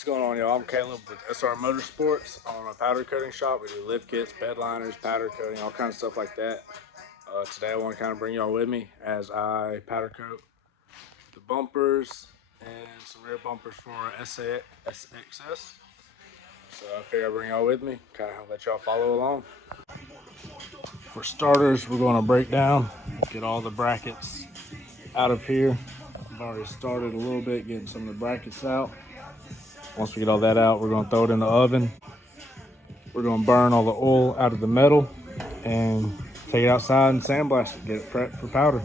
What's going on, y'all? I'm Caleb with SR Motorsports on a powder coating shop. We do lift kits, bed liners, powder coating, all kinds of stuff like that. Today I want to kind of bring y'all with me as I powder coat the bumpers and some rear bumpers for SXS. So I figure I'll bring y'all with me, kind of let y'all follow along. For starters, we're going to break down, get all the brackets out of here. I've already started a little bit getting some of the brackets out. Once we get all that out, we're going to throw it in the oven. We're going to burn all the oil out of the metal and take it outside and sandblast it, get it prepped for powder.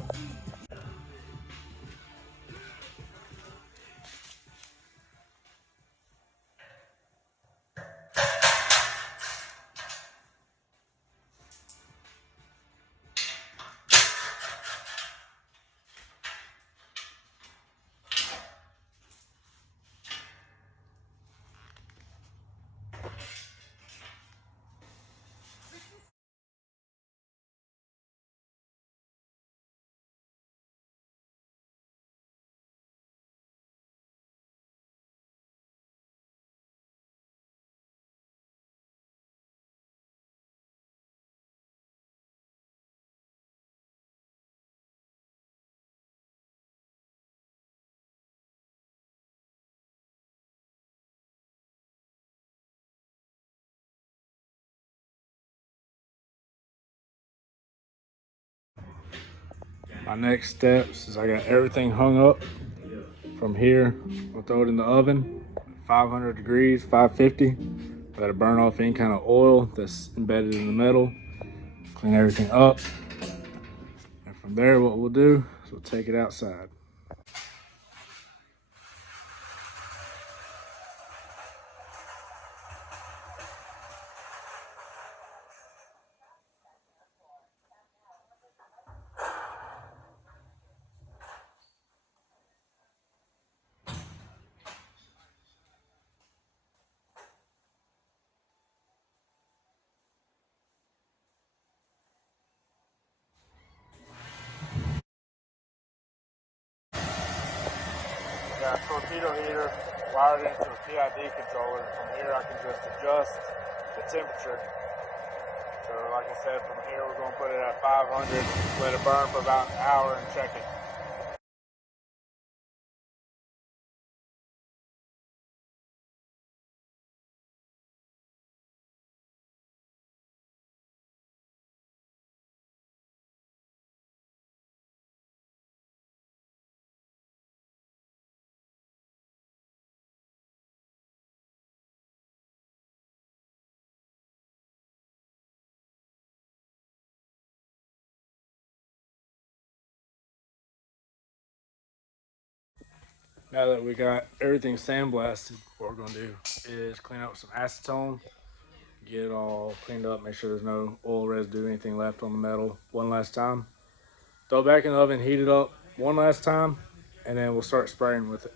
My next steps is I got everything hung up. From here, we'll throw it in the oven, 500 degrees, 550. Let it burn off any kind of oil that's embedded in the metal. Clean everything up. And from there, what we'll do is we'll take it outside. Got a torpedo heater wired into a PID controller. From here I can just adjust the temperature. So like I said, from here we're going to put it at 500, let it burn for about an hour and check it. Now that we got everything sandblasted, what we're going to do is clean up with some acetone, get it all cleaned up, make sure there's no oil residue, anything left on the metal one last time. Throw it back in the oven, heat it up one last time, and then we'll start spraying with it.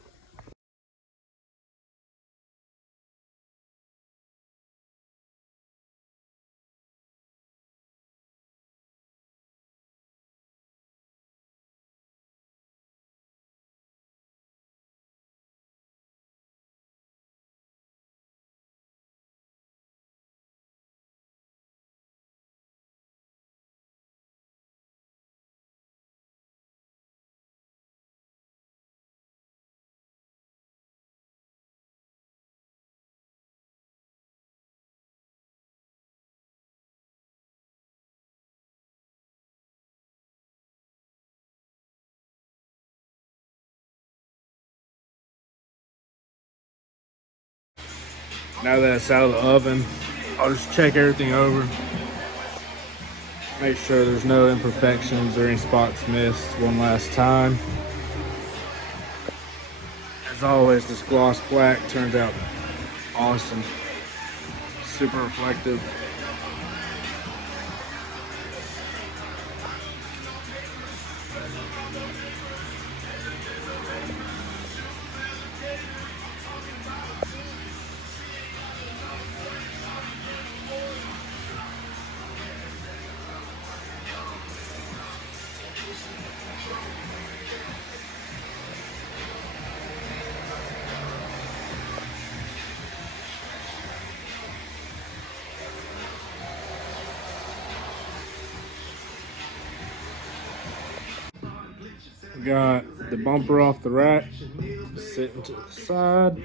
Now that it's out of the oven, I'll just check everything over. Make sure there's no imperfections or any spots missed one last time. As always, this gloss black turns out awesome. Super reflective. We got the bumper off the rack, sitting to the side.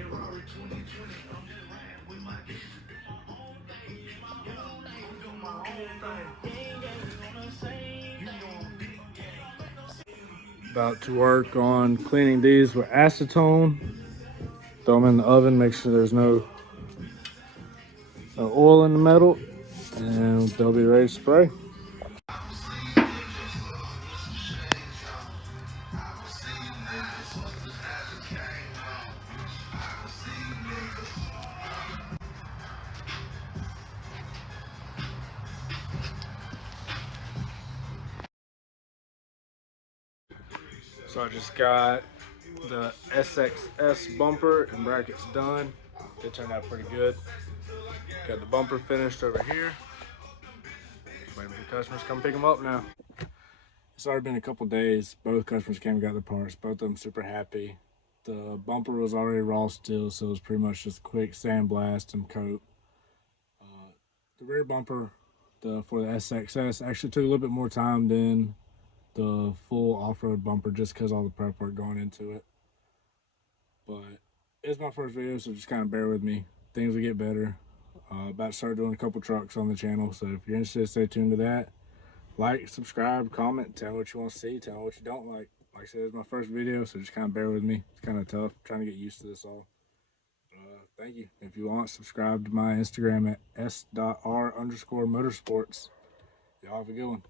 About to work on cleaning these with acetone. Throw them in the oven, make sure there's no oil in the metal, and they'll be ready to spray. So I just got the SXS bumper and brackets done. They turned out pretty good. Got the bumper finished over here. Waiting for the customers to come pick them up now. It's already been a couple days. Both customers came and got their parts. Both of them super happy. The bumper was already raw steel, so it was pretty much just quick sandblast and coat. The rear bumper for the SXS actually took a little bit more time than the full off-road bumper just because all the prep work going into it. But it's my first video, so just kind of bear with me. Things will get better. About to start doing a couple trucks on the channel, so if you're interested, stay tuned to that. Like, subscribe, comment, tell me what you want to see, tell me what you don't like. Like I said, it's my first video, so just kind of bear with me. It's kind of tough trying to get used to this all. Thank you. If you want, subscribe to my Instagram at s.r_motorsports. Y'all have a good one.